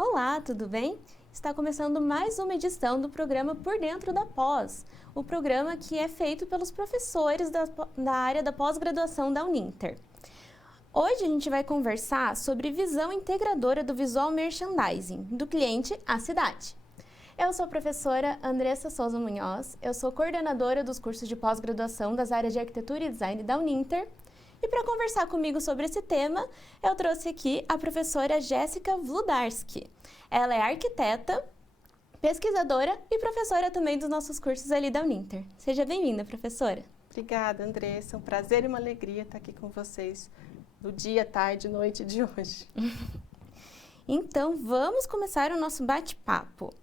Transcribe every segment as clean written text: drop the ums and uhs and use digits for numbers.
Olá, tudo bem? Está começando mais uma edição do programa Por Dentro da Pós, o programa que é feito pelos professores da área da pós-graduação da Uninter. Hoje a gente vai conversar sobre visão integradora do visual merchandising, do cliente à cidade. Eu sou a professora Andressa Souza Munhoz, eu sou coordenadora dos cursos de pós-graduação das áreas de arquitetura e design da Uninter. E para conversar comigo sobre esse tema, eu trouxe aqui a professora Jéssica Wlodarski. Ela é arquiteta, pesquisadora e professora também dos nossos cursos ali da Uninter. Seja bem-vinda, professora. Obrigada, Andressa. É um prazer e uma alegria estar aqui com vocês no dia, tarde e noite de hoje. Então, vamos começar o nosso bate-papo.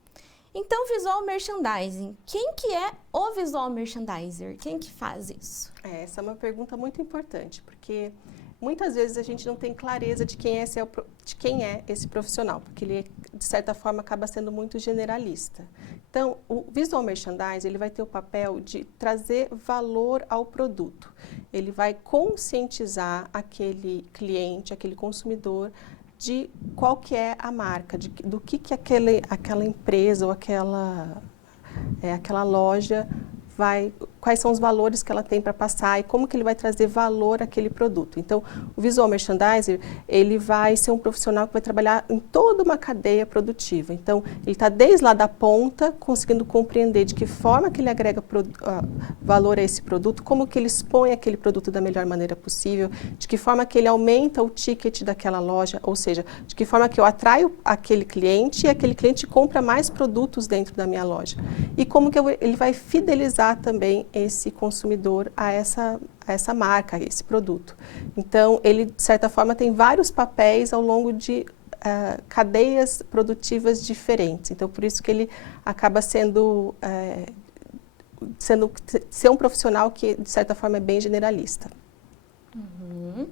Então, visual merchandising. Quem que é o visual merchandiser? Quem que faz isso? Essa é uma pergunta muito importante, porque muitas vezes a gente não tem clareza de quem é esse profissional, porque ele, de certa forma, acaba sendo muito generalista. Então, o visual merchandiser, ele vai ter o papel de trazer valor ao produto. Ele vai conscientizar aquele cliente, aquele consumidor, de qual que é a marca, do que aquela empresa ou aquela loja quais são os valores que ela tem para passar e como que ele vai trazer valor àquele produto. Então, o visual merchandiser, ele vai ser um profissional que vai trabalhar em toda uma cadeia produtiva. Então, ele está desde lá da ponta, conseguindo compreender de que forma que ele agrega valor a esse produto, como que ele expõe aquele produto da melhor maneira possível, de que forma que ele aumenta o ticket daquela loja, ou seja, de que forma que eu atraio aquele cliente e aquele cliente compra mais produtos dentro da minha loja. E como que ele vai fidelizar também esse consumidor a essa marca, a esse produto. Então, ele, de certa forma, tem vários papéis ao longo de cadeias produtivas diferentes. Então, por isso que ele acaba ser um profissional que, de certa forma, é bem generalista. Uhum.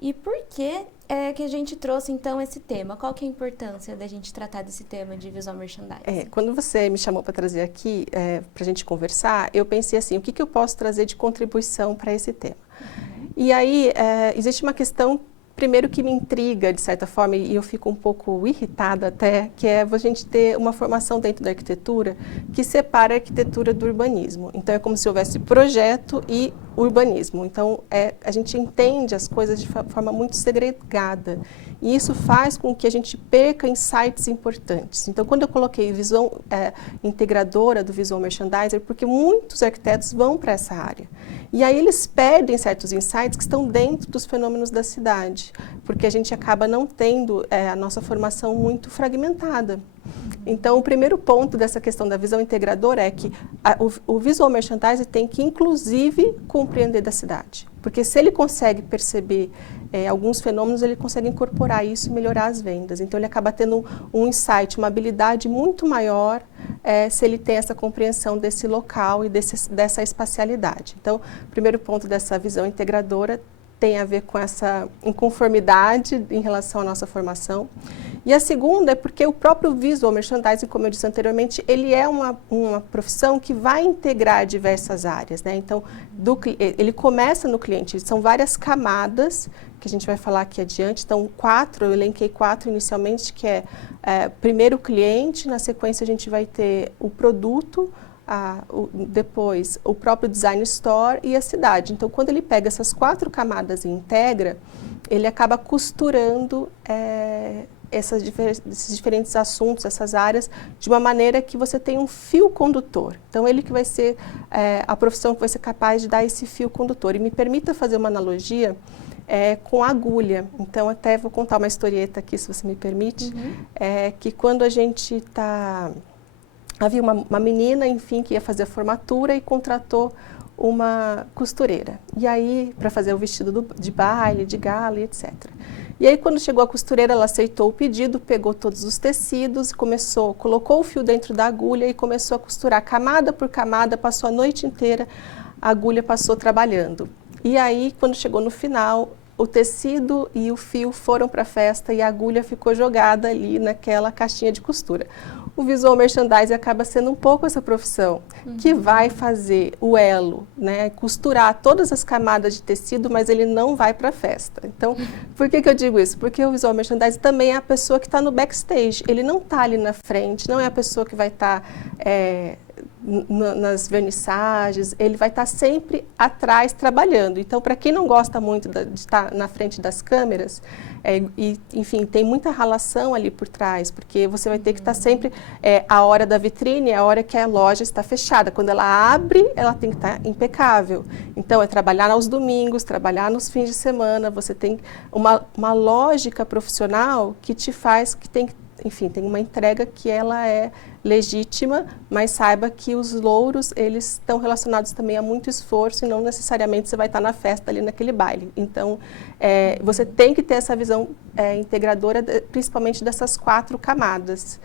E por que que a gente trouxe, então, esse tema? Qual que é a importância da gente tratar desse tema de visual merchandising? Quando você me chamou para trazer aqui, para a gente conversar, eu pensei assim, o que eu posso trazer de contribuição para esse tema? Uhum. E aí, existe uma questão, primeiro, que me intriga, de certa forma, e eu fico um pouco irritada até, que é a gente ter uma formação dentro da arquitetura que separa a arquitetura do urbanismo. Então, é como se houvesse projeto e urbanismo. Então, a gente entende as coisas de forma muito segregada. E isso faz com que a gente perca insights importantes. Então, quando eu coloquei visão integradora do visual merchandiser, porque muitos arquitetos vão para essa área. E aí eles perdem certos insights que estão dentro dos fenômenos da cidade, porque a gente acaba não tendo a nossa formação muito fragmentada. Então, o primeiro ponto dessa questão da visão integradora é que o visual merchandiser tem que, inclusive, compreender da cidade. Porque se ele consegue perceber alguns fenômenos, ele consegue incorporar isso e melhorar as vendas. Então, ele acaba tendo um insight, uma habilidade muito maior se ele tem essa compreensão desse local e dessa espacialidade. Então, o primeiro ponto dessa visão integradora tem a ver com essa inconformidade em relação à nossa formação. E a segunda é porque o próprio visual merchandising, como eu disse anteriormente, ele é uma profissão que vai integrar diversas áreas, né? Então, ele começa no cliente, são várias camadas que a gente vai falar aqui adiante. Então, eu elenquei 4 inicialmente, que primeiro o cliente, na sequência a gente vai ter o produto, depois o próprio design store e a cidade. Então, quando ele pega essas 4 camadas e integra, ele acaba costurando esses diferentes assuntos, essas áreas, de uma maneira que você tem um fio condutor. Então, ele que vai ser a profissão que vai ser capaz de dar esse fio condutor. E me permita fazer uma analogia com agulha. Então, até vou contar uma historieta aqui, se você me permite, que quando a gente está... Havia uma menina, enfim, que ia fazer a formatura e contratou uma costureira. E aí, para fazer o vestido de baile, de gala, etc. E aí, quando chegou a costureira, ela aceitou o pedido, pegou todos os tecidos, colocou o fio dentro da agulha e começou a costurar camada por camada, passou a noite inteira, a agulha passou trabalhando. E aí, quando chegou no final, o tecido e o fio foram para a festa e a agulha ficou jogada ali naquela caixinha de costura. O visual merchandising acaba sendo um pouco essa profissão, que vai fazer o elo, né, costurar todas as camadas de tecido, mas ele não vai para a festa. Então, por que eu digo isso? Porque o visual merchandising também é a pessoa que está no backstage, ele não está ali na frente, não é a pessoa que vai estar nas vernissagens, ele vai estar sempre atrás trabalhando. Então, para quem não gosta muito de estar na frente das câmeras, enfim, tem muita relação ali por trás, porque você vai ter que estar sempre, a hora da vitrine é a hora que a loja está fechada. Quando ela abre, ela tem que estar impecável. Então, é trabalhar aos domingos, trabalhar nos fins de semana, você tem uma lógica profissional que te faz, que tem, enfim, tem uma entrega que ela é legítima, mas saiba que os louros, eles estão relacionados também a muito esforço e não necessariamente você vai estar na festa ali naquele baile. Então, você tem que ter essa visão integradora, principalmente dessas 4 camadas.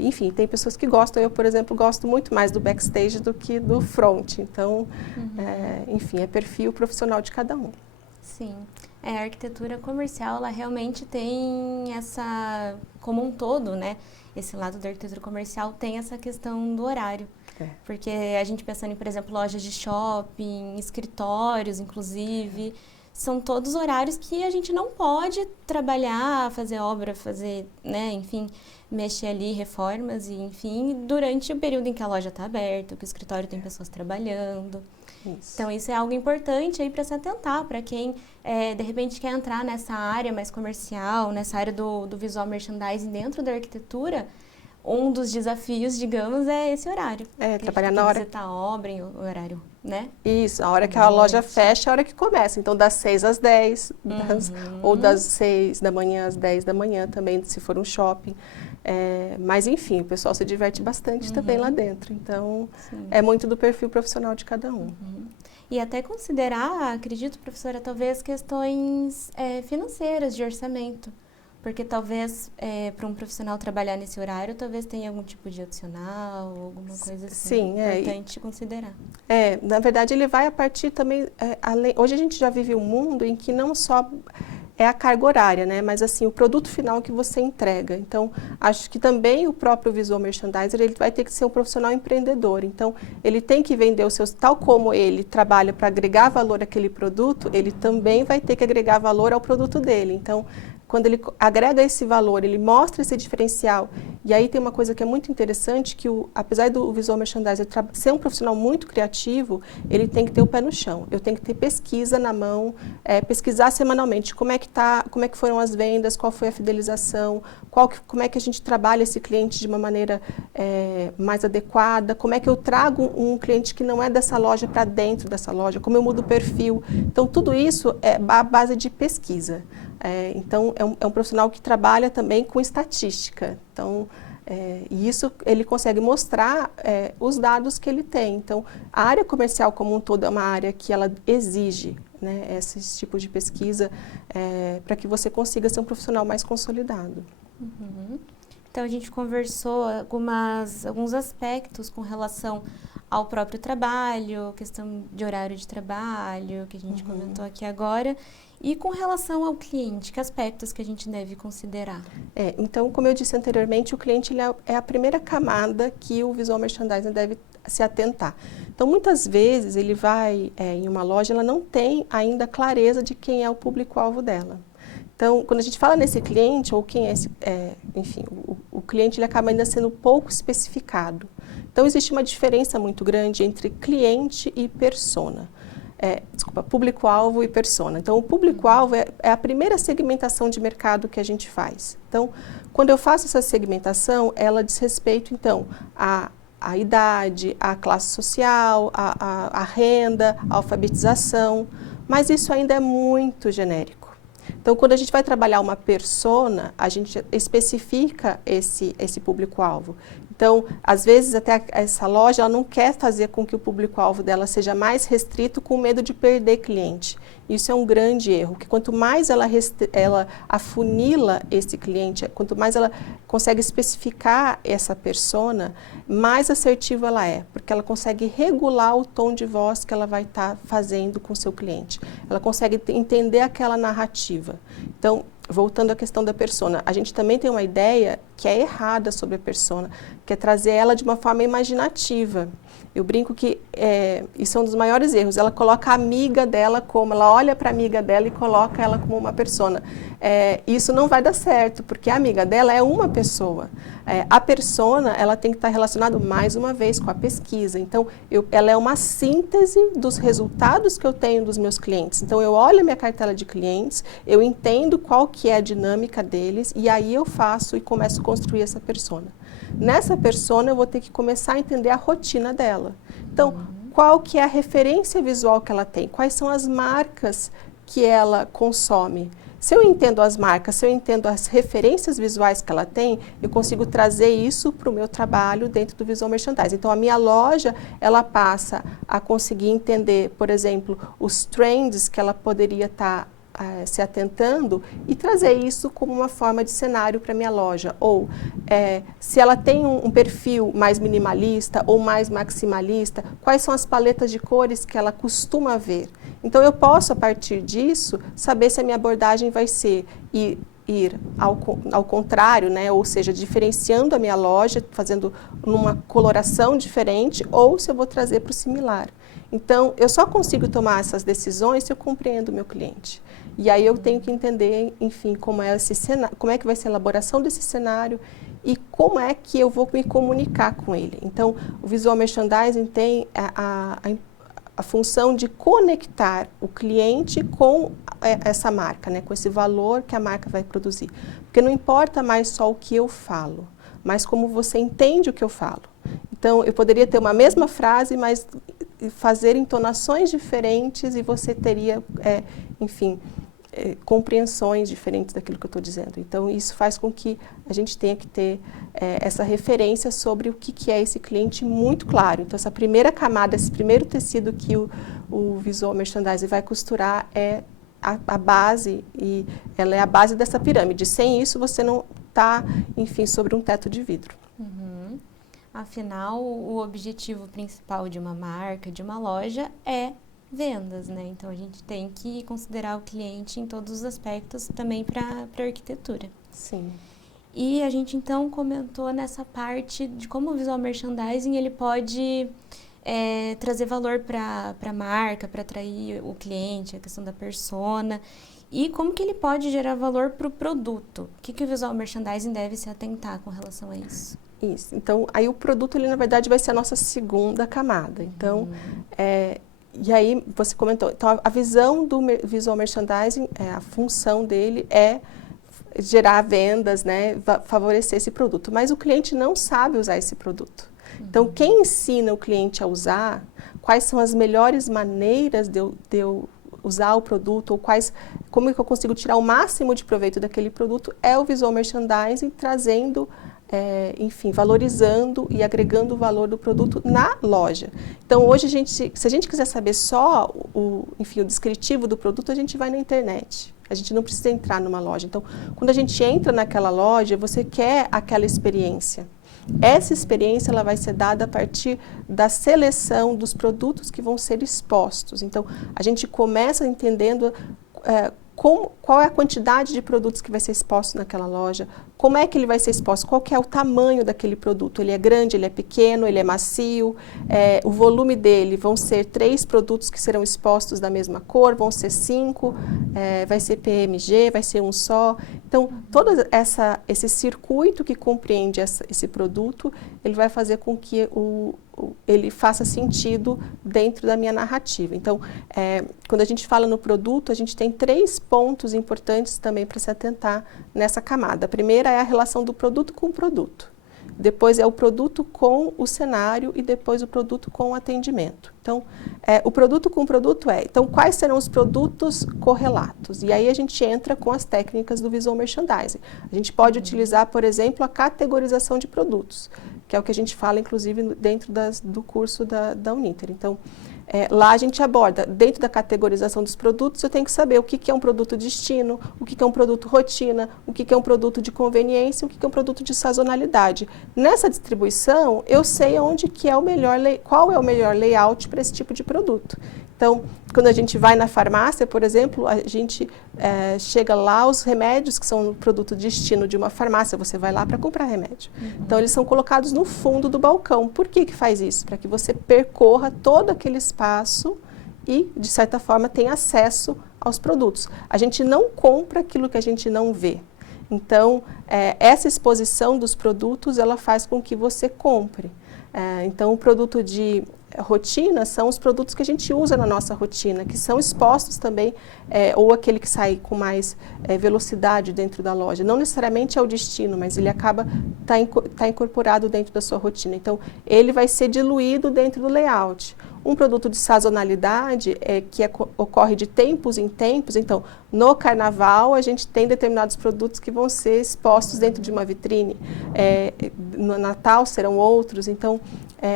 Enfim, tem pessoas que gostam, eu, por exemplo, gosto muito mais do backstage do que do front. Então, enfim, é perfil profissional de cada um. Sim. A arquitetura comercial, ela realmente tem essa, como um todo, né? Esse lado da arquitetura comercial tem essa questão do horário. Porque a gente pensando em, por exemplo, lojas de shopping, escritórios, inclusive, são todos horários que a gente não pode trabalhar, fazer obra, fazer, né, enfim, mexer ali, reformas, e enfim, durante o período em que a loja está aberta, que o escritório tem pessoas trabalhando. Isso. Então, isso é algo importante aí para se atentar, para quem, de repente, quer entrar nessa área mais comercial, nessa área do visual merchandising dentro da arquitetura. Um dos desafios, digamos, é esse horário. Trabalhar na hora... visitar a obra em horário, né? Isso, a hora que a loja fecha é a hora que começa. Então, das 6 às 10, ou das 6 da manhã às 10 da manhã também, se for um shopping. Mas, enfim, o pessoal se diverte bastante também lá dentro. Então, é muito do perfil profissional de cada um. E até considerar, acredito, professora, talvez questões financeiras de orçamento. Porque talvez, para um profissional trabalhar nesse horário, talvez tenha algum tipo de adicional, alguma coisa assim. Sim, importante considerar. Na verdade, ele vai a partir também... hoje a gente já vive um mundo em que não só é a carga horária, né? Mas assim, o produto final que você entrega. Então, acho que também o próprio visual merchandiser, ele vai ter que ser um profissional empreendedor. Então, ele tem que vender os seus... Tal como ele trabalha para agregar valor àquele produto, ele também vai ter que agregar valor ao produto dele. Então, quando ele agrega esse valor, ele mostra esse diferencial. E aí tem uma coisa que é muito interessante, que apesar do visual merchandiser ser um profissional muito criativo, ele tem que ter o pé no chão. Eu tenho que ter pesquisa na mão, pesquisar semanalmente como é que foram as vendas, qual foi a fidelização, como é que a gente trabalha esse cliente de uma maneira mais adequada, como é que eu trago um cliente que não é dessa loja para dentro dessa loja, como eu mudo o perfil. Então, tudo isso é a base de pesquisa. Então, é um profissional que trabalha também com estatística. Então, e isso ele consegue mostrar os dados que ele tem. Então, a área comercial como um todo é uma área que ela exige, né, esse tipo de pesquisa para que você consiga ser um profissional mais consolidado. Então, a gente conversou alguns aspectos com relação ao próprio trabalho, questão de horário de trabalho, que a gente comentou aqui agora, e com relação ao cliente, que aspectos que a gente deve considerar? Então, como eu disse anteriormente, o cliente ele é a primeira camada que o visual merchandising deve se atentar. Então, muitas vezes, ele vai em uma loja, ela não tem ainda clareza de quem é o público-alvo dela. Então, quando a gente fala nesse cliente, ou quem é esse, enfim, o cliente ele acaba ainda sendo pouco especificado. Então, existe uma diferença muito grande entre cliente e persona. Público-alvo e persona. Então, o público-alvo é a primeira segmentação de mercado que a gente faz. Então, quando eu faço essa segmentação, ela diz respeito, então, à idade, à classe social, à renda, à alfabetização, mas isso ainda é muito genérico. Então, quando a gente vai trabalhar uma persona, a gente especifica esse público-alvo. Então, às vezes, até essa loja, ela não quer fazer com que o público-alvo dela seja mais restrito com medo de perder cliente. Isso é um grande erro, que quanto mais ela afunila esse cliente, quanto mais ela consegue especificar essa persona, mais assertiva ela é, porque ela consegue regular o tom de voz que ela vai estar fazendo com o seu cliente. Ela consegue entender aquela narrativa. Então, voltando à questão da persona, a gente também tem uma ideia que é errada sobre a persona, que é trazer ela de uma forma imaginativa. Eu brinco que isso é um dos maiores erros. Ela coloca a amiga dela como, ela olha para a amiga dela e coloca ela como uma persona. Isso não vai dar certo, porque a amiga dela é uma pessoa. A persona, ela tem que estar relacionada, mais uma vez, com a pesquisa. Então, ela é uma síntese dos resultados que eu tenho dos meus clientes. Então, eu olho a minha cartela de clientes, eu entendo qual que é a dinâmica deles, e aí eu faço e começo a construir essa persona. Nessa persona, eu vou ter que começar a entender a rotina dela. Então, qual que é a referência visual que ela tem? Quais são as marcas que ela consome? Se eu entendo as marcas, se eu entendo as referências visuais que ela tem, eu consigo trazer isso para o meu trabalho dentro do Visual Merchandising. Então, a minha loja, ela passa a conseguir entender, por exemplo, os trends que ela poderia estar se atentando e trazer isso como uma forma de cenário para a minha loja. Ou, se ela tem um perfil mais minimalista ou mais maximalista, quais são as paletas de cores que ela costuma ver? Então, eu posso, a partir disso, saber se a minha abordagem vai ser ir ao contrário, né? Ou seja, diferenciando a minha loja, fazendo uma coloração diferente, ou se eu vou trazer para o similar. Então, eu só consigo tomar essas decisões se eu compreendo o meu cliente. E aí eu tenho que entender, enfim, como é que vai ser a elaboração desse cenário e como é que eu vou me comunicar com ele. Então, o Visual Merchandising tem a função de conectar o cliente com essa marca, né, com esse valor que a marca vai produzir. Porque não importa mais só o que eu falo, mas como você entende o que eu falo. Então, eu poderia ter uma mesma frase, mas fazer entonações diferentes e você teria, enfim, compreensões diferentes daquilo que eu estou dizendo. Então, isso faz com que a gente tenha que ter essa referência sobre o que é esse cliente muito claro. Então, essa primeira camada, esse primeiro tecido que o Visual Merchandising vai costurar é a base, e ela é a base dessa pirâmide. Sem isso, você não está, enfim, sobre um teto de vidro. Uhum. Afinal, o objetivo principal de uma marca, de uma loja, é vendas, né? Então, a gente tem que considerar o cliente em todos os aspectos também para a arquitetura. Sim. E a gente, então, comentou nessa parte de como o Visual Merchandising ele pode trazer valor para a marca, para atrair o cliente, a questão da persona, e como que ele pode gerar valor para o produto. O que o Visual Merchandising deve se atentar com relação a isso? Isso. Então, aí o produto, ele, na verdade, vai ser a nossa segunda camada. Então, e aí, você comentou, então a visão do Visual Merchandising, a função dele é gerar vendas, né, favorecer esse produto. Mas o cliente não sabe usar esse produto. Então, quem ensina o cliente a usar, quais são as melhores maneiras de eu usar o produto, ou como é que eu consigo tirar o máximo de proveito daquele produto, é o Visual Merchandising trazendo, enfim, valorizando e agregando o valor do produto na loja. Então, hoje, se a gente quiser saber só enfim, o descritivo do produto, a gente vai na internet. A gente não precisa entrar numa loja. Então, quando a gente entra naquela loja, você quer aquela experiência. Essa experiência ela vai ser dada a partir da seleção dos produtos que vão ser expostos. Então, a gente começa entendendo qual é a quantidade de produtos que vai ser exposto naquela loja, como é que ele vai ser exposto, qual que é o tamanho daquele produto, ele é grande, ele é pequeno, ele é macio, o volume dele, vão ser 3 produtos que serão expostos da mesma cor, vão ser 5, vai ser PMG, vai ser um só. Então, todo esse circuito que compreende esse produto, ele vai fazer com que ele faça sentido dentro da minha narrativa. Então, quando a gente fala no produto, a gente tem 3 pontos importantes também para se atentar nessa camada. A primeira é a relação do produto com o produto. Depois é o produto com o cenário e depois o produto com o atendimento. Então, o produto com o produto então, quais serão os produtos correlatos? E aí a gente entra com as técnicas do Visual Merchandising. A gente pode utilizar, por exemplo, a categorização de produtos. que é o que a gente fala, inclusive, dentro do curso da Uninter. Então, lá a gente aborda, dentro da categorização dos produtos, eu tenho que saber o que é um produto destino, o que é um produto rotina, o que é um produto de conveniência, o que é um produto de sazonalidade. Nessa distribuição, eu sei onde que é o melhor, qual é o melhor layout para esse tipo de produto. Então, quando a gente vai na farmácia, por exemplo, a gente chega lá, os remédios que são produto destino de uma farmácia, você vai lá para comprar remédio. Então, eles são colocados no fundo do balcão. Por que faz isso? Para que você percorra todo aquele espaço e, de certa forma, tenha acesso aos produtos. A gente não compra aquilo que a gente não vê. Então, essa exposição dos produtos, ela faz com que você compre. Então, o produto de rotina são os produtos que a gente usa na nossa rotina, que são expostos também, ou aquele que sai com mais velocidade dentro da loja. Não necessariamente é o destino, mas ele acaba tá incorporado dentro da sua rotina. Então, ele vai ser diluído dentro do layout. Um produto de sazonalidade ocorre de tempos em tempos. Então, no carnaval, a gente tem determinados produtos que vão ser expostos dentro de uma vitrine. No Natal serão outros. Então,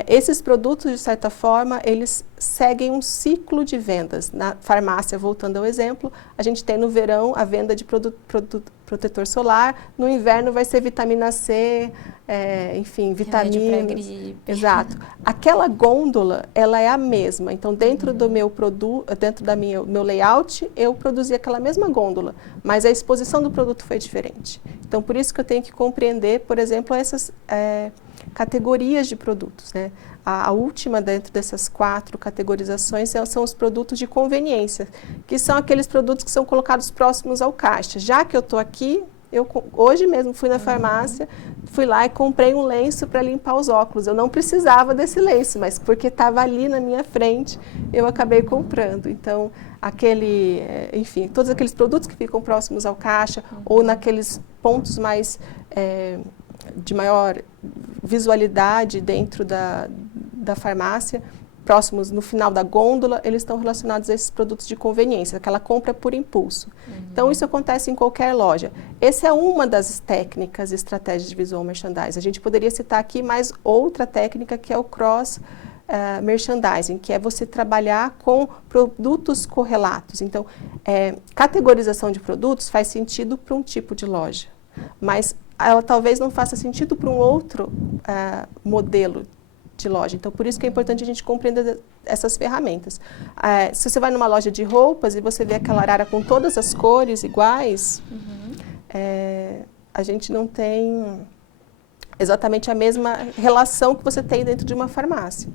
esses produtos, de certa forma, eles seguem um ciclo de vendas. Na farmácia, voltando ao exemplo, a gente tem no verão a venda de produto protetor solar, no inverno vai ser vitamina C, enfim, vitaminas. Remédio pra gripe. Exato. Aquela gôndola, ela é a mesma. Então, dentro do meu produto, dentro da meu layout, eu produzi aquela mesma gôndola, mas a exposição do produto foi diferente. Então, por isso que eu tenho que compreender, por exemplo, essas categorias de produtos, né? A última dentro dessas 4 categorizações são os produtos de conveniência, que são aqueles produtos que são colocados próximos ao caixa. Já que eu estou aqui, hoje mesmo fui na farmácia, fui lá e comprei um lenço para limpar os óculos. Eu não precisava desse lenço, mas porque estava ali na minha frente, eu acabei comprando. Então, enfim, todos aqueles produtos que ficam próximos ao caixa ou naqueles pontos mais de maior visualidade dentro da farmácia, próximos no final da gôndola, eles estão relacionados a esses produtos de conveniência, aquela compra por impulso. Então, isso acontece em qualquer loja. Essa é uma das técnicas e estratégias de visual merchandising. A gente poderia citar aqui mais outra técnica, que é o cross merchandising, que é você trabalhar com produtos correlatos. Então, categorização de produtos faz sentido para um tipo de loja, mas ela talvez não faça sentido para um outro modelo de loja. Então, por isso que é importante a gente compreender essas ferramentas. Se você vai numa loja de roupas e você vê aquela arara com todas as cores iguais, a gente não tem exatamente a mesma relação que você tem dentro de uma farmácia.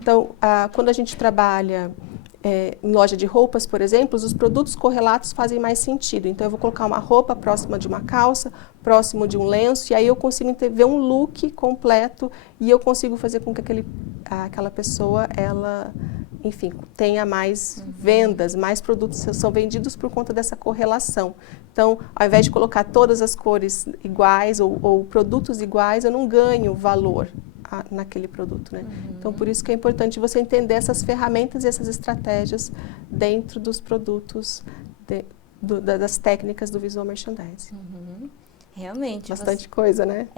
Então, quando a gente trabalha em loja de roupas, por exemplo, os produtos correlatos fazem mais sentido. Então, eu vou colocar uma roupa próxima de uma calça, próximo de um lenço, e aí eu consigo ver um look completo e eu consigo fazer com que aquela pessoa, ela, enfim, tenha mais vendas, mais produtos são vendidos por conta dessa correlação. Então, ao invés de colocar todas as cores iguais ou produtos iguais, eu não ganho valor naquele produto, né? Então, por isso que é importante você entender essas ferramentas e essas estratégias dentro dos produtos, das técnicas do visual merchandising. Realmente. Bastante coisa, né?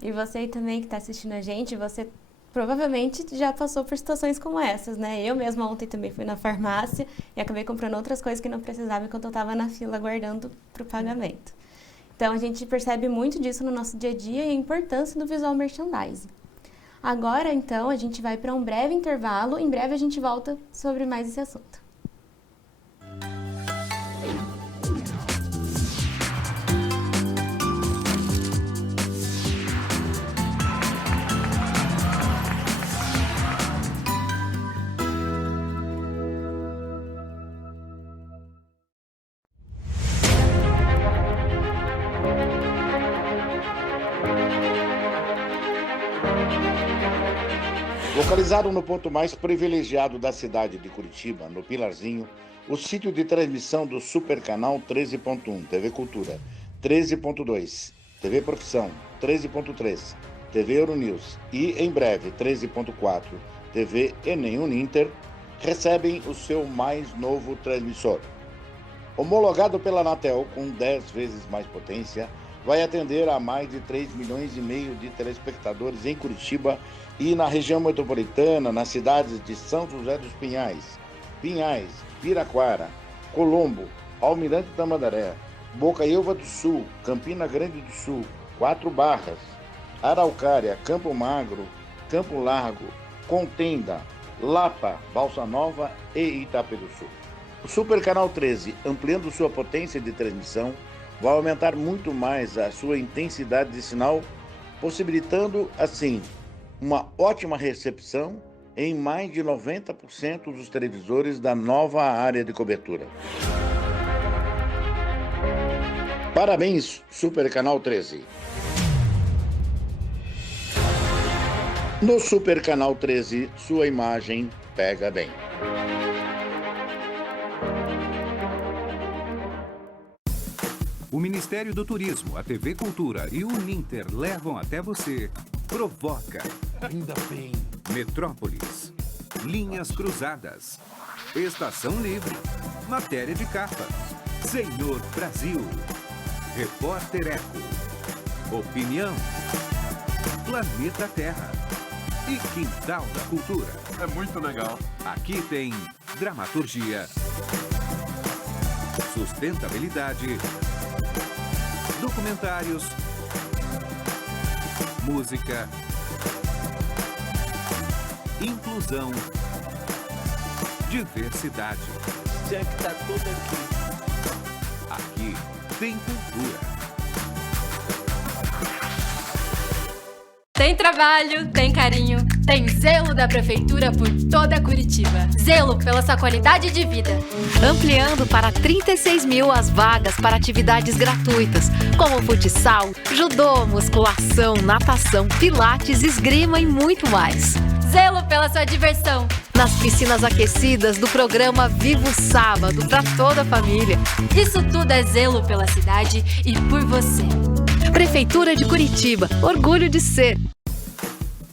E você também que está assistindo a gente, você provavelmente já passou por situações como essas, né? Eu mesma ontem também fui na farmácia e acabei comprando outras coisas que não precisava enquanto eu estava na fila aguardando para o pagamento. Então, a gente percebe muito disso no nosso dia a dia e a importância do visual merchandising. Agora, então, a gente vai para um breve intervalo. Em breve, a gente volta sobre mais esse assunto. Localizado no ponto mais privilegiado da cidade de Curitiba, no Pilarzinho, o sítio de transmissão do Supercanal 13.1, TV Cultura, 13.2, TV Profissão, 13.3, TV Euronews e, em breve, 13.4, TV Enem Uninter, recebem o seu mais novo transmissor. Homologado pela Anatel com 10 vezes mais potência, vai atender a mais de 3 milhões e meio de telespectadores em Curitiba e na região metropolitana, nas cidades de São José dos Pinhais, Piraquara, Colombo, Almirante Tamandaré, Bocaiúva do Sul, Campina Grande do Sul, Quatro Barras, Araucária, Campo Magro, Campo Largo, Contenda, Lapa, Balsa Nova e Itaperuçu. O Super Canal 13, ampliando sua potência de transmissão, vai aumentar muito mais a sua intensidade de sinal, possibilitando, assim, uma ótima recepção em mais de 90% dos televisores da nova área de cobertura. Parabéns, Super Canal 13. No Super Canal 13, sua imagem pega bem. O Ministério do Turismo, a TV Cultura e o Uninter levam até você Provoca, Ainda bem. Metrópolis, Linhas Cruzadas, Estação Livre, Matéria de Capa, Senhor Brasil, Repórter Eco, Opinião, Planeta Terra e Quintal da Cultura. É muito legal. Aqui tem dramaturgia, sustentabilidade, documentários, música, inclusão, diversidade. Tinha que estar tudo aqui. Aqui tem cultura. Tem trabalho, tem carinho, tem zelo da Prefeitura por toda Curitiba. Zelo pela sua qualidade de vida. Ampliando para 36 mil as vagas para atividades gratuitas, como futsal, judô, musculação, natação, pilates, esgrima e muito mais. Zelo pela sua diversão. Nas piscinas aquecidas do programa Vivo Sábado para toda a família. Isso tudo é zelo pela cidade e por você. Prefeitura de Curitiba, orgulho de ser.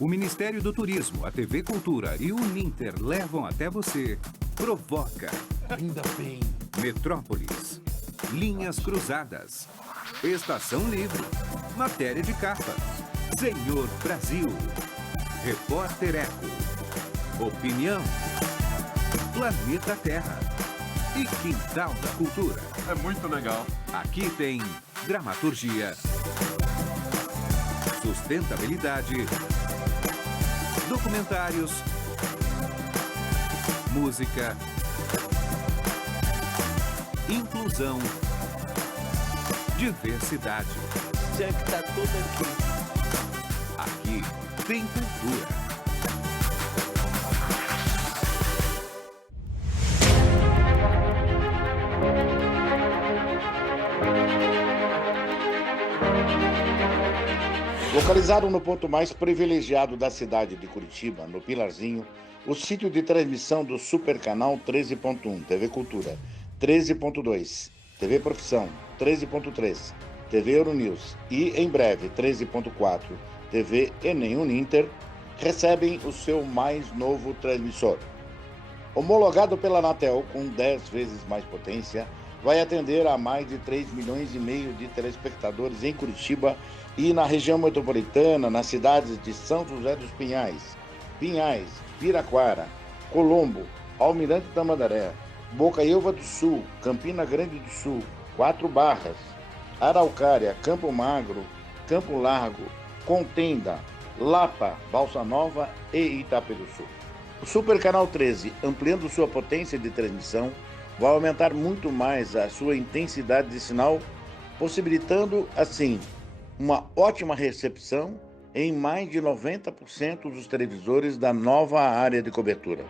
O Ministério do Turismo, a TV Cultura e o Uninter levam até você Provoca, Ainda bem. Metrópolis, Linhas Cruzadas, Estação Livre, Matéria de Capa, Senhor Brasil, Repórter Eco, Opinião, Planeta Terra e Quintal da Cultura. É muito legal. Aqui tem dramaturgia, sustentabilidade, documentários, música, inclusão, diversidade. Tinha que estar tudo aqui. Aqui tem cultura. Localizado no ponto mais privilegiado da cidade de Curitiba, no Pilarzinho, o sítio de transmissão do Super Canal 13.1, TV Cultura, 13.2, TV Profissão, 13.3, TV Euronews e, em breve, 13.4, TV Enem Uninter, recebem o seu mais novo transmissor. Homologado pela Anatel com 10 vezes mais potência, vai atender a mais de 3 milhões e meio de telespectadores em Curitiba e na região metropolitana, nas cidades de São José dos Pinhais, Piraquara, Colombo, Almirante Tamandaré, Bocaiúva do Sul, Campina Grande do Sul, Quatro Barras, Araucária, Campo Magro, Campo Largo, Contenda, Lapa, Balsa Nova e Itaperuçu. O Super Canal 13, ampliando sua potência de transmissão, vai aumentar muito mais a sua intensidade de sinal, possibilitando, assim, uma ótima recepção em mais de 90% dos televisores da nova área de cobertura.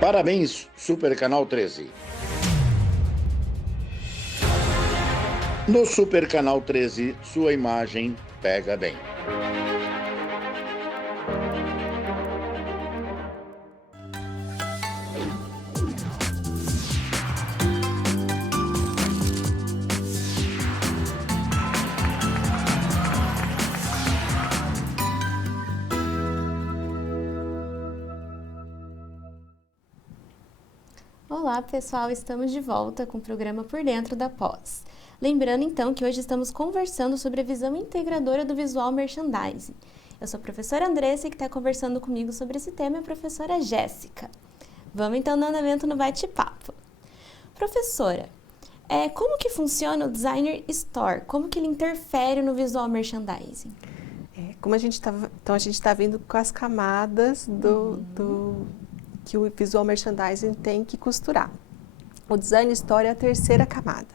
Parabéns, Super Canal 13. No Super Canal 13, sua imagem pega bem. Olá, Olá, pessoal! Estamos de volta com o programa Por Dentro da Pós. Lembrando, então, que hoje estamos conversando sobre a visão integradora do visual merchandising. Eu sou a professora Andressa e que está conversando comigo sobre esse tema é a professora Jéssica. Vamos, então, dando andamento no bate-papo. Professora, como que funciona o Designer Store? Como que ele interfere no visual merchandising? Como a gente está vendo com as camadas que o visual merchandising tem que costurar. O Design Store é a terceira camada.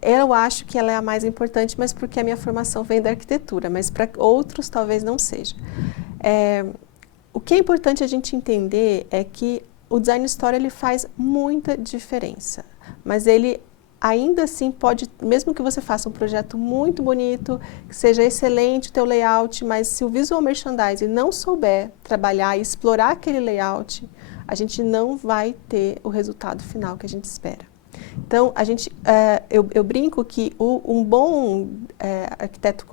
Eu acho que ela é a mais importante, mas porque a minha formação vem da arquitetura, mas para outros talvez não seja. O que é importante a gente entender é que o Design Store ele faz muita diferença, mas ele ainda assim pode, mesmo que você faça um projeto muito bonito, que seja excelente o teu layout, mas se o visual merchandising não souber trabalhar e explorar aquele layout, a gente não vai ter o resultado final que a gente espera. Então, eu brinco que um bom arquiteto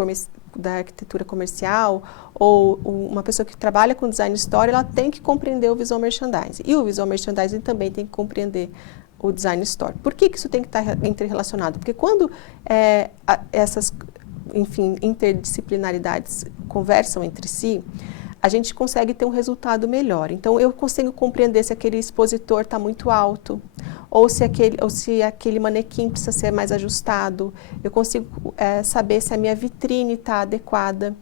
da arquitetura comercial ou uma pessoa que trabalha com design store, ela tem que compreender o visual merchandising. E o visual merchandising também tem que compreender o design store. Por que isso tem que estar interrelacionado? Porque quando essas, enfim, interdisciplinaridades conversam entre si, a gente consegue ter um resultado melhor. Então, eu consigo compreender se aquele expositor está muito alto, ou se aquele manequim precisa ser mais ajustado. Eu consigo saber se a minha vitrine está adequada.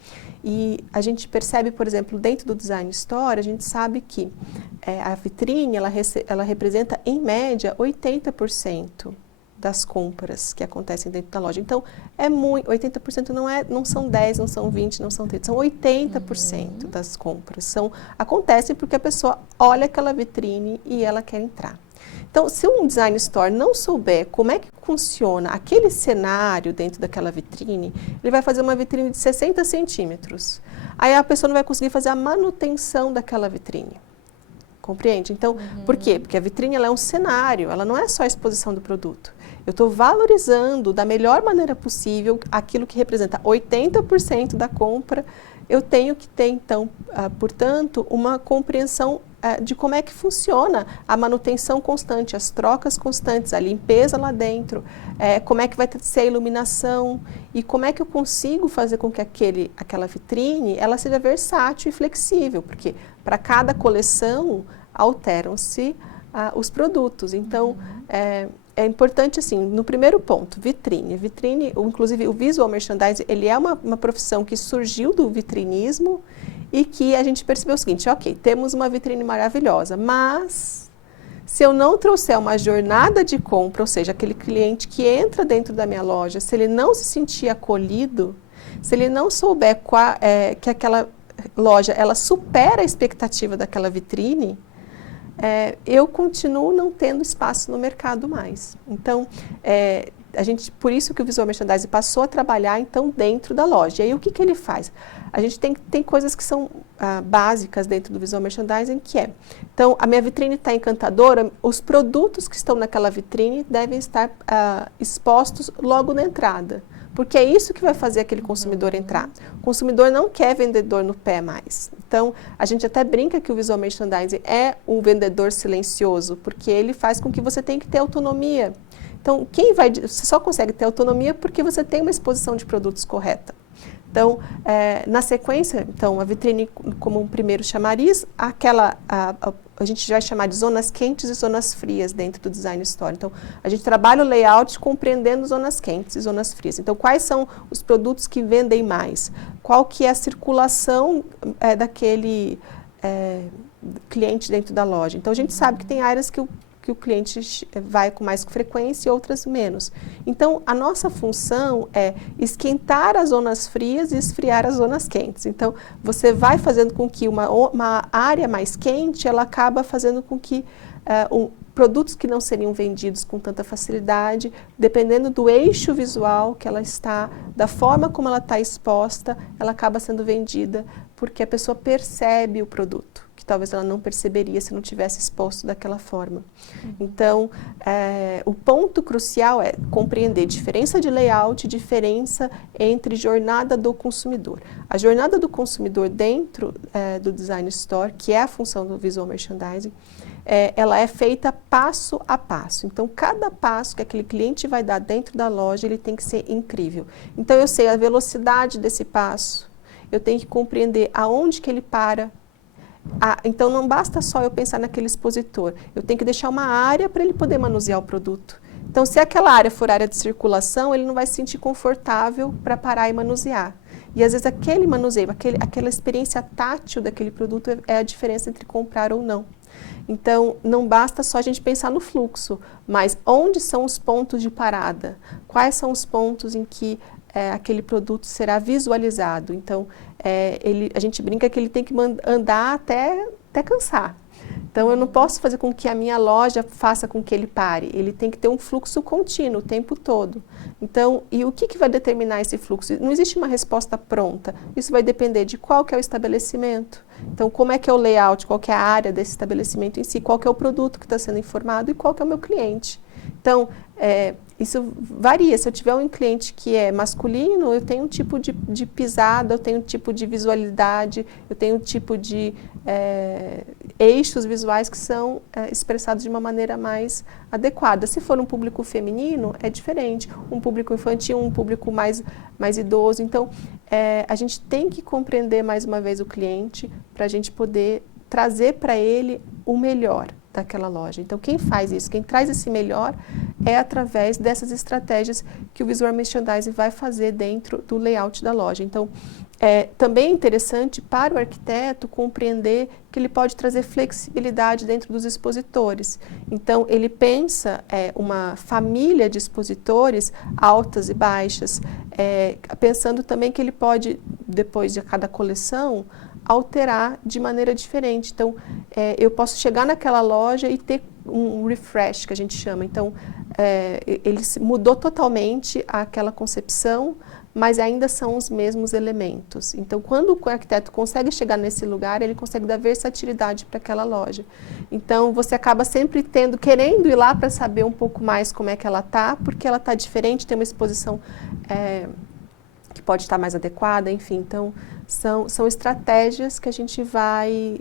E a gente percebe, por exemplo, dentro do Design Store, a gente sabe que a vitrine, ela representa, em média, 80% das compras que acontecem dentro da loja. Então, 80% não são 10, não são 20, não são 30, são 80% das compras. Acontecem porque a pessoa olha aquela vitrine e ela quer entrar. Então, se um design store não souber como é que funciona aquele cenário dentro daquela vitrine, ele vai fazer uma vitrine de 60 centímetros. Aí a pessoa não vai conseguir fazer a manutenção daquela vitrine. Compreende? Então, por quê? Porque a vitrine ela é um cenário, ela não é só a exposição do produto. Eu estou valorizando da melhor maneira possível aquilo que representa 80% da compra. Eu tenho que ter, então, portanto, uma compreensão de como é que funciona a manutenção constante, as trocas constantes, a limpeza lá dentro, como é que vai ser a iluminação e como é que eu consigo fazer com que aquela vitrine ela seja versátil e flexível, porque para cada coleção alteram-se os produtos. Então, é importante, assim, no primeiro ponto, vitrine, inclusive o visual merchandising, ele é uma profissão que surgiu do vitrinismo e que a gente percebeu o seguinte, ok, temos uma vitrine maravilhosa, mas se eu não trouxer uma jornada de compra, ou seja, aquele cliente que entra dentro da minha loja, se ele não se sentir acolhido, se ele não souber que aquela loja, ela supera a expectativa daquela vitrine, eu continuo não tendo espaço no mercado mais. Então, por isso que o visual merchandising passou a trabalhar então dentro da loja. E aí o que ele faz? A gente tem coisas que são básicas dentro do visual merchandising, então a minha vitrine está encantadora, os produtos que estão naquela vitrine devem estar expostos logo na entrada. Porque é isso que vai fazer aquele consumidor entrar. O consumidor não quer vendedor no pé mais. Então, a gente até brinca que o visual merchandising é um vendedor silencioso, porque ele faz com que você tenha que ter autonomia. Então, você só consegue ter autonomia porque você tem uma exposição de produtos correta. Então, na sequência, então, a vitrine como um primeiro chamariz, a gente vai chamar de zonas quentes e zonas frias dentro do Design Store. Então, a gente trabalha o layout compreendendo zonas quentes e zonas frias. Então, quais são os produtos que vendem mais? Qual que é a circulação daquele cliente dentro da loja? Então, a gente sabe que tem áreas que o cliente vai com mais frequência e outras menos. Então, a nossa função é esquentar as zonas frias e esfriar as zonas quentes. Então, você vai fazendo com que uma área mais quente, ela acaba fazendo com que produtos que não seriam vendidos com tanta facilidade, dependendo do eixo visual que ela está, da forma como ela está exposta, ela acaba sendo vendida porque a pessoa percebe o produto, que talvez ela não perceberia se não tivesse exposto daquela forma. Então, o ponto crucial é compreender diferença de layout, diferença entre jornada do consumidor. A jornada do consumidor dentro do Design Store, que é a função do Visual Merchandising, ela é feita passo a passo. Então, cada passo que aquele cliente vai dar dentro da loja, ele tem que ser incrível. Então, eu sei a velocidade desse passo, eu tenho que compreender aonde que ele para. Então, não basta só eu pensar naquele expositor, eu tenho que deixar uma área para ele poder manusear o produto. Então, se aquela área for área de circulação, ele não vai se sentir confortável para parar e manusear. E, às vezes, aquele manuseio, aquela experiência tátil daquele produto é a diferença entre comprar ou não. Então, não basta só a gente pensar no fluxo, mas onde são os pontos de parada? Quais são os pontos em que aquele produto será visualizado? Então, a gente brinca que ele tem que andar até cansar. Então, eu não posso fazer com que a minha loja faça com que ele pare. Ele tem que ter um fluxo contínuo o tempo todo. Então, e o que vai determinar esse fluxo? Não existe uma resposta pronta. Isso vai depender de qual que é o estabelecimento. Então, como é que é o layout, qual que é a área desse estabelecimento em si, qual que é o produto que está sendo informado e qual que é o meu cliente. Então, isso varia. Se eu tiver um cliente que é masculino, eu tenho um tipo de pisada, eu tenho um tipo de visualidade, eu tenho um tipo de eixos visuais que são expressados de uma maneira mais adequada. Se for um público feminino, é diferente. Um público infantil, um público mais idoso. Então, a gente tem que compreender mais uma vez o cliente para a gente poder trazer para ele o melhor daquela loja. Então, quem faz isso, quem traz esse melhor é através dessas estratégias que o Visual Merchandising vai fazer dentro do layout da loja. Então, também é interessante para o arquiteto compreender que ele pode trazer flexibilidade dentro dos expositores. Então, ele pensa uma família de expositores altas e baixas, pensando também que ele pode, depois de cada coleção, alterar de maneira diferente. Então, eu posso chegar naquela loja e ter um refresh, que a gente chama. Então, ele mudou totalmente aquela concepção, mas ainda são os mesmos elementos. Então, quando o arquiteto consegue chegar nesse lugar, ele consegue dar versatilidade para aquela loja. Então, você acaba sempre querendo ir lá para saber um pouco mais como é que ela está, porque ela está diferente, tem uma exposição que pode estar mais adequada, enfim. Então, são estratégias que a gente vai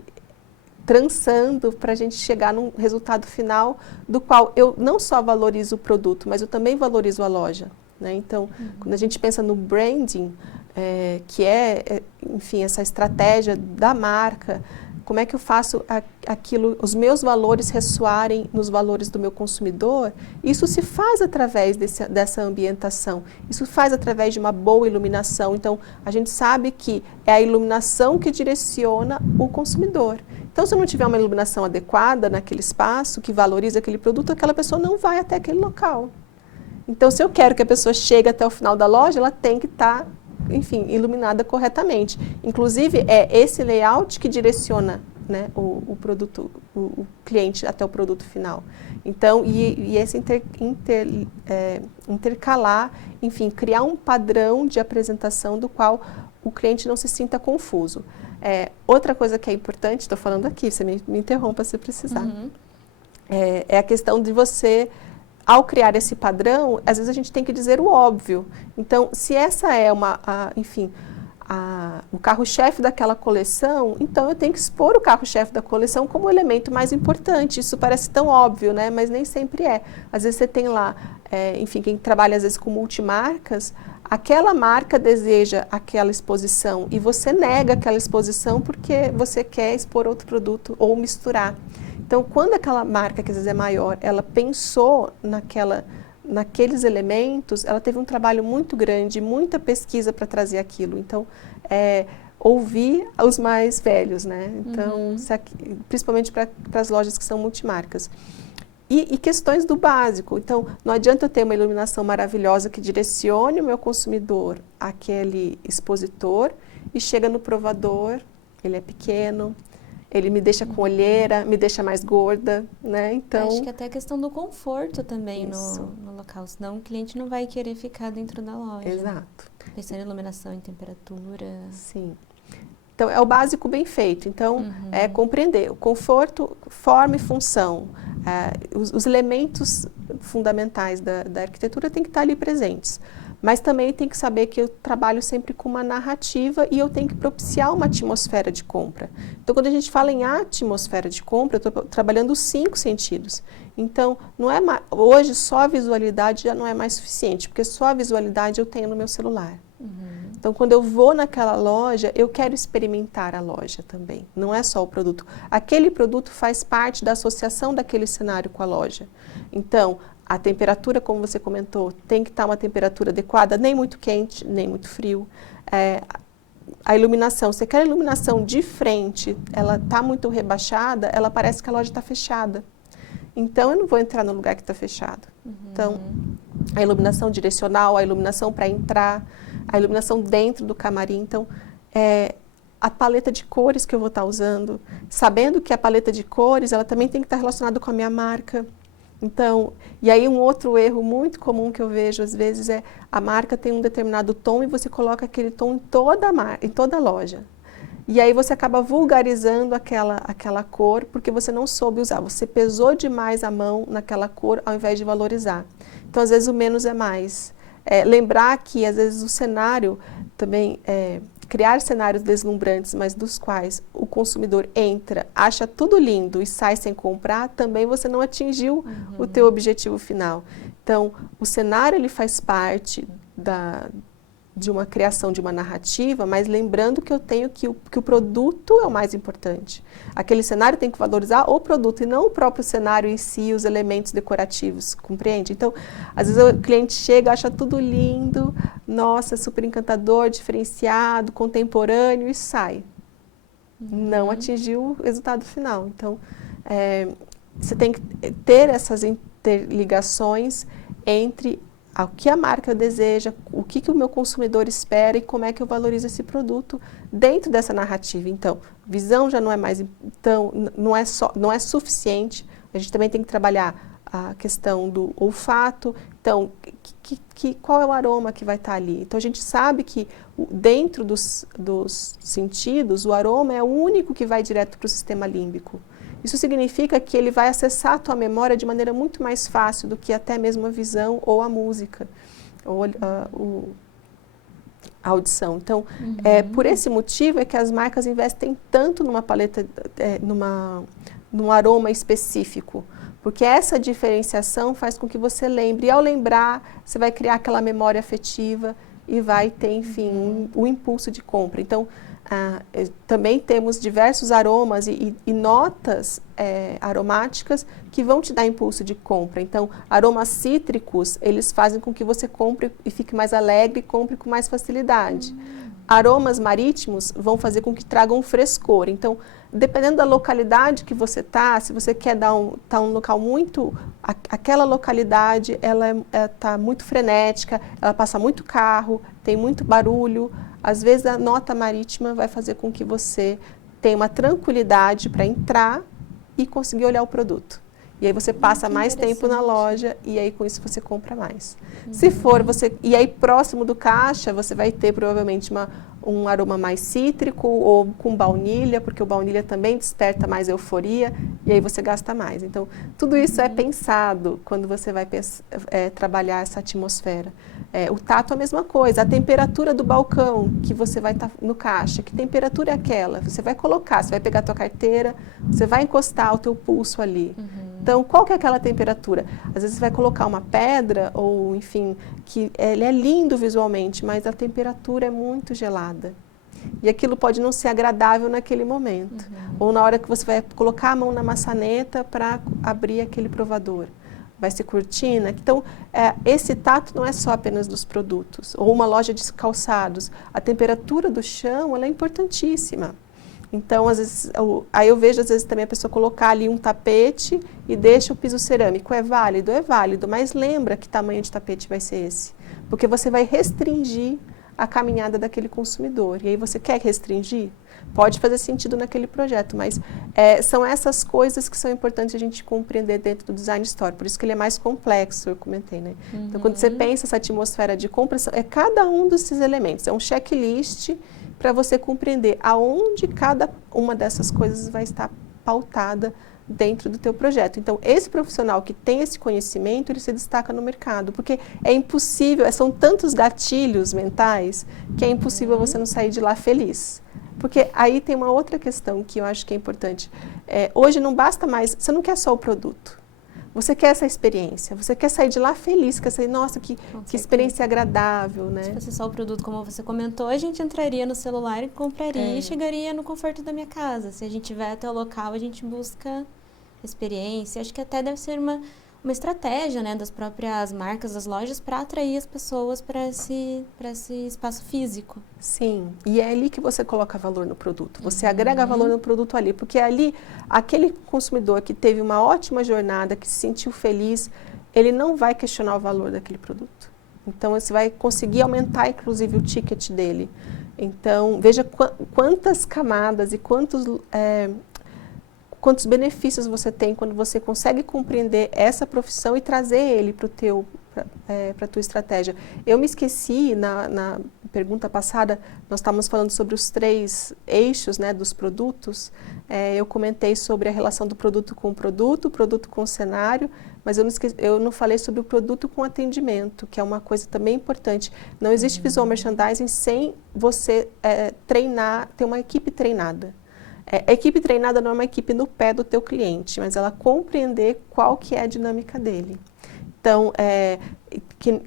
trançando para a gente chegar num resultado final do qual eu não só valorizo o produto, mas eu também valorizo a loja. Né? Então, quando a gente pensa no branding, que enfim, essa estratégia da marca, como é que eu faço os meus valores ressoarem nos valores do meu consumidor? Isso se faz através dessa ambientação, isso faz através de uma boa iluminação. Então, a gente sabe que é a iluminação que direciona o consumidor. Então, se eu não tiver uma iluminação adequada naquele espaço, que valoriza aquele produto, aquela pessoa não vai até aquele local. Então, se eu quero que a pessoa chegue até o final da loja, ela tem que estar, enfim, iluminada corretamente. Inclusive, é esse layout que direciona, né, o produto, o cliente até o produto final. Então, e esse intercalar, enfim, criar um padrão de apresentação do qual o cliente não se sinta confuso. Outra coisa que é importante, estou falando aqui, você me interrompa se precisar, é a questão de você, ao criar esse padrão, às vezes a gente tem que dizer o óbvio. Então, se essa é o carro-chefe daquela coleção, então eu tenho que expor o carro-chefe da coleção como o elemento mais importante. Isso parece tão óbvio, né? Mas nem sempre é. Às vezes você tem lá, enfim, quem trabalha às vezes com multimarcas, aquela marca deseja aquela exposição e você nega aquela exposição porque você quer expor outro produto ou misturar. Então, quando aquela marca, que às vezes é maior, ela pensou naqueles elementos, ela teve um trabalho muito grande, muita pesquisa para trazer aquilo. Então, ouvir os mais velhos, né? Então, principalmente para as lojas que são multimarcas. E questões do básico. Então, não adianta eu ter uma iluminação maravilhosa que direcione o meu consumidor àquele expositor e chega no provador, ele é pequeno, ele me deixa com olheira, me deixa mais gorda, né? Então, acho que até a questão do conforto também no local, senão o cliente não vai querer ficar dentro da loja. Exato. Pensando em iluminação, em temperatura. Sim. Então, é o básico bem feito. Então, é compreender o conforto, forma e função. Os elementos fundamentais da arquitetura têm que estar ali presentes. Mas também tem que saber que eu trabalho sempre com uma narrativa e eu tenho que propiciar uma atmosfera de compra. Então, quando a gente fala em atmosfera de compra, eu estou trabalhando os 5 sentidos. Então, não é hoje só a visualidade já não é mais suficiente, porque só a visualidade eu tenho no meu celular. Então, quando eu vou naquela loja, eu quero experimentar a loja também. Não é só o produto. Aquele produto faz parte da associação daquele cenário com a loja. Então, a temperatura, como você comentou, tem que estar uma temperatura adequada, nem muito quente, nem muito frio. A iluminação, você quer a iluminação de frente, ela está muito rebaixada, ela parece que a loja está fechada. Então, eu não vou entrar no lugar que está fechado. Então, a iluminação direcional, a iluminação para entrar, a iluminação dentro do camarim. Então, a paleta de cores que eu vou estar usando, sabendo que a paleta de cores, ela também tem que estar relacionada com a minha marca. Então, e aí um outro erro muito comum que eu vejo às vezes é a marca tem um determinado tom e você coloca aquele tom em toda a loja. E aí você acaba vulgarizando aquela cor porque você não soube usar. Você pesou demais a mão naquela cor ao invés de valorizar. Então, às vezes, o menos é mais. Lembrar que, às vezes, o cenário também... criar cenários deslumbrantes, mas dos quais o consumidor entra, acha tudo lindo e sai sem comprar, também você não atingiu o teu objetivo final. Então, o cenário ele faz parte de uma criação de uma narrativa, mas lembrando que eu tenho que o produto é o mais importante. Aquele cenário tem que valorizar o produto e não o próprio cenário em si, os elementos decorativos, compreende? Então, às vezes o cliente chega, acha tudo lindo, nossa, super encantador, diferenciado, contemporâneo e sai. Não atingiu o resultado final. Então, você tem que ter essas interligações entre o que a marca deseja, o que o meu consumidor espera e como é que eu valorizo esse produto dentro dessa narrativa. Então, visão já não é mais, então, não é suficiente. A gente também tem que trabalhar a questão do olfato. Então, qual é o aroma que vai estar ali? Então, a gente sabe que dentro dos sentidos, o aroma é o único que vai direto para o sistema límbico. Isso significa que ele vai acessar a tua memória de maneira muito mais fácil do que até mesmo a visão ou a música, ou a audição. Então, por esse motivo é que as marcas investem tanto numa paleta, num aroma específico, porque essa diferenciação faz com que você lembre, e ao lembrar, você vai criar aquela memória afetiva e vai ter, enfim, o impulso de compra. Então, também temos diversos aromas e notas aromáticas que vão te dar impulso de compra. Então, aromas cítricos, eles fazem com que você compre e fique mais alegre e compre com mais facilidade. Aromas marítimos vão fazer com que tragam frescor. Então, dependendo da localidade que você está, se você quer tá um local muito... Aquela localidade, ela está muito frenética, ela passa muito carro, tem muito barulho. Às vezes, a nota marítima vai fazer com que você tenha uma tranquilidade para entrar e conseguir olhar o produto. E aí você passa mais tempo na loja e aí com isso você compra mais. Se for e aí próximo do caixa, você vai ter provavelmente um aroma mais cítrico ou com baunilha, porque o baunilha também desperta mais euforia e aí você gasta mais. Então, tudo isso é pensado quando você vai trabalhar essa atmosfera. O tato é a mesma coisa, a temperatura do balcão que você vai estar no caixa, que temperatura é aquela? Você vai colocar, você vai pegar a tua carteira, você vai encostar o teu pulso ali. Então, qual que é aquela temperatura? Às vezes você vai colocar uma pedra, ou enfim, que ele é lindo visualmente, mas a temperatura é muito gelada. E aquilo pode não ser agradável naquele momento. Ou na hora que você vai colocar a mão na maçaneta para abrir aquele provador. Vai ser cortina. Então, esse tato não é só apenas dos produtos. Ou uma loja de calçados. A temperatura do chão, ela é importantíssima. Então, às vezes, aí eu vejo, às vezes, também a pessoa colocar ali um tapete e deixa o piso cerâmico. É válido, mas lembra que tamanho de tapete vai ser esse. Porque você vai restringir a caminhada daquele consumidor. E aí você quer restringir? Pode fazer sentido naquele projeto, mas são essas coisas que são importantes a gente compreender dentro do Design Store. Por isso que ele é mais complexo, eu comentei, né? Então, quando você pensa essa atmosfera de compra, é cada um desses elementos. É um checklist para você compreender aonde cada uma dessas coisas vai estar pautada dentro do teu projeto. Então, esse profissional que tem esse conhecimento, ele se destaca no mercado, porque é impossível, são tantos gatilhos mentais, que é impossível você não sair de lá feliz. Porque aí tem uma outra questão que eu acho que é importante. Hoje não basta mais, você não quer só o produto. Você quer essa experiência, você quer sair de lá feliz, quer sair, nossa, que experiência agradável, né? Se fosse só o produto, como você comentou, a gente entraria no celular e compraria e chegaria no conforto da minha casa. Se a gente vai até o local, a gente busca experiência. Acho que até deve ser uma estratégia, né, das próprias marcas, das lojas, para atrair as pessoas para esse espaço físico. Sim, e é ali que você coloca valor no produto. Você agrega valor no produto ali, porque ali, aquele consumidor que teve uma ótima jornada, que se sentiu feliz, ele não vai questionar o valor daquele produto. Então, você vai conseguir aumentar, inclusive, o ticket dele. Então, veja quantas camadas e quantos benefícios você tem quando você consegue compreender essa profissão e trazer ele para a tua estratégia. Eu me esqueci, na pergunta passada, nós estávamos falando sobre os 3 eixos, né, dos produtos. Eu comentei sobre a relação do produto com o produto com o cenário, mas eu não falei sobre o produto com atendimento, que é uma coisa também importante. Não existe visual merchandising sem você ter uma equipe treinada. A equipe treinada não é uma equipe no pé do teu cliente, mas ela compreender qual que é a dinâmica dele. Então,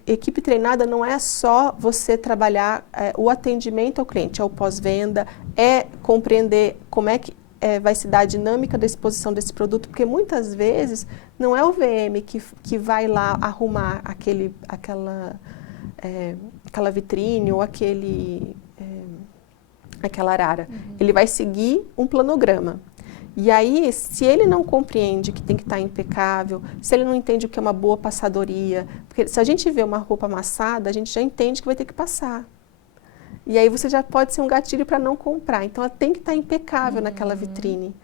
equipe treinada não é só você trabalhar o atendimento ao cliente, é o pós-venda, é compreender como é que vai se dar a dinâmica da exposição desse produto, porque muitas vezes não é o VM que vai lá arrumar aquela vitrine ou aquela arara. Ele vai seguir um planograma. E aí, se ele não compreende que tem que estar impecável, se ele não entende o que é uma boa passadoria, porque se a gente vê uma roupa amassada, a gente já entende que vai ter que passar. E aí você já pode ser um gatilho para não comprar. Então, ela tem que estar impecável naquela vitrine.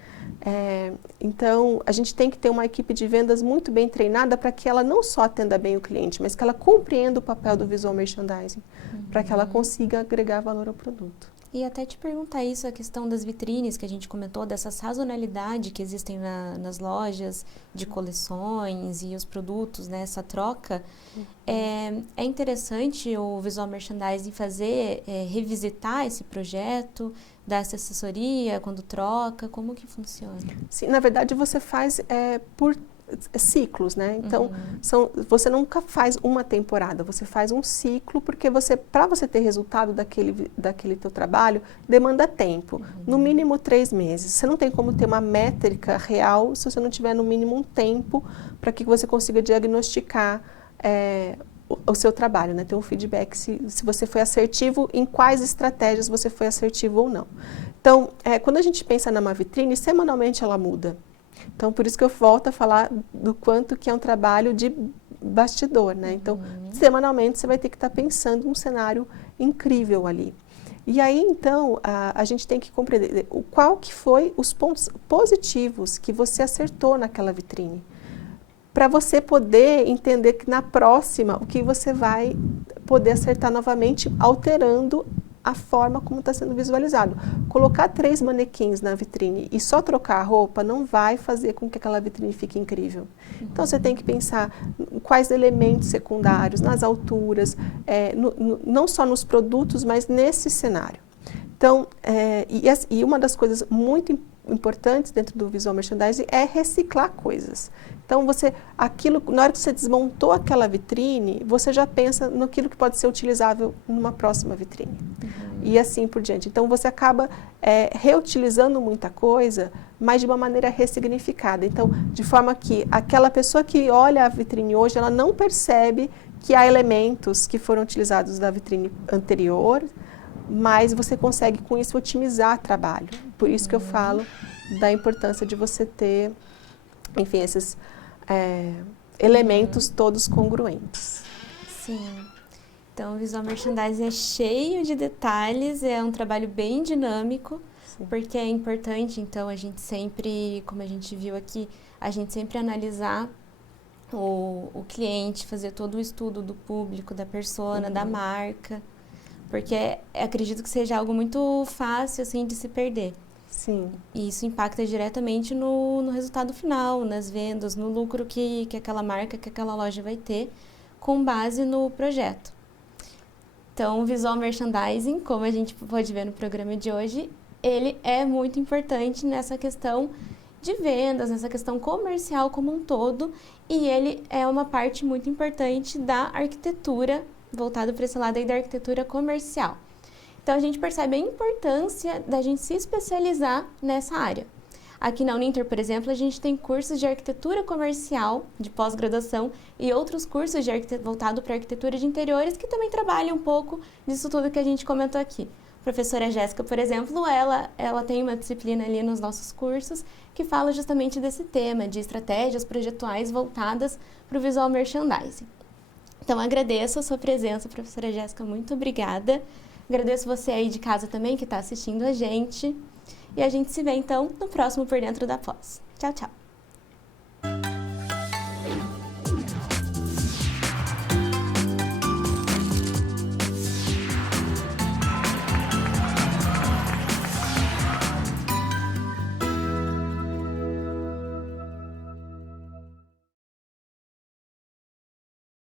Então, a gente tem que ter uma equipe de vendas muito bem treinada para que ela não só atenda bem o cliente, mas que ela compreenda o papel do visual merchandising, para que ela consiga agregar valor ao produto. E até te perguntar isso, a questão das vitrines que a gente comentou, dessa sazonalidade que existem nas lojas de coleções e os produtos, né, essa troca. É interessante o visual merchandising revisitar esse projeto, dar essa assessoria quando troca, como que funciona? Sim, na verdade você faz por ciclos, né? Então, você nunca faz uma temporada, você faz um ciclo, porque para você ter resultado daquele teu trabalho, demanda tempo, no mínimo 3 meses. Você não tem como ter uma métrica real se você não tiver no mínimo um tempo para que você consiga diagnosticar o seu trabalho, né? Ter um feedback se você foi assertivo, em quais estratégias você foi assertivo ou não. Então, quando a gente pensa numa vitrine, semanalmente ela muda. Então, por isso que eu volto a falar do quanto que é um trabalho de bastidor, né? Então, semanalmente você vai ter que estar pensando um cenário incrível ali. E aí, então, a gente tem que compreender qual que foi os pontos positivos que você acertou naquela vitrine, para você poder entender que na próxima, o que você vai poder acertar novamente, alterando a forma como está sendo visualizado. Colocar 3 manequins na vitrine e só trocar a roupa não vai fazer com que aquela vitrine fique incrível. Então, você tem que pensar em quais elementos secundários, nas alturas, não só nos produtos, mas nesse cenário. Então, e uma das coisas muito importantes dentro do visual merchandising é reciclar coisas. Então, na hora que você desmontou aquela vitrine, você já pensa naquilo que pode ser utilizável numa próxima vitrine. E assim por diante. Então, você acaba reutilizando muita coisa, mas de uma maneira ressignificada. Então, de forma que aquela pessoa que olha a vitrine hoje, ela não percebe que há elementos que foram utilizados da vitrine anterior, mas você consegue, com isso, otimizar trabalho. Por isso que eu falo da importância de você ter, enfim, esses elementos todos congruentes. Sim. Então, o visual merchandising é cheio de detalhes, é um trabalho bem dinâmico, porque é importante, então, a gente sempre, como a gente viu aqui, a gente sempre analisar o cliente, fazer todo o estudo do público, da persona, da marca, porque acredito que seja algo muito fácil, assim, de se perder. Sim. E isso impacta diretamente no resultado final, nas vendas, no lucro que aquela marca, que aquela loja vai ter com base no projeto. Então, o visual merchandising, como a gente pode ver no programa de hoje, ele é muito importante nessa questão de vendas, nessa questão comercial como um todo, e ele é uma parte muito importante da arquitetura, voltado para esse lado aí da arquitetura comercial. Então, a gente percebe a importância da gente se especializar nessa área. Aqui na Uninter, por exemplo, a gente tem cursos de arquitetura comercial, de pós-graduação, e outros cursos voltados para arquitetura de interiores que também trabalham um pouco disso tudo que a gente comentou aqui. A professora Jéssica, por exemplo, ela tem uma disciplina ali nos nossos cursos que fala justamente desse tema, de estratégias projetuais voltadas para o visual merchandising. Então, agradeço a sua presença, professora Jéssica, muito obrigada. Agradeço você aí de casa também que está assistindo a gente. E a gente se vê, então, no próximo Por Dentro da Pós. Tchau, tchau!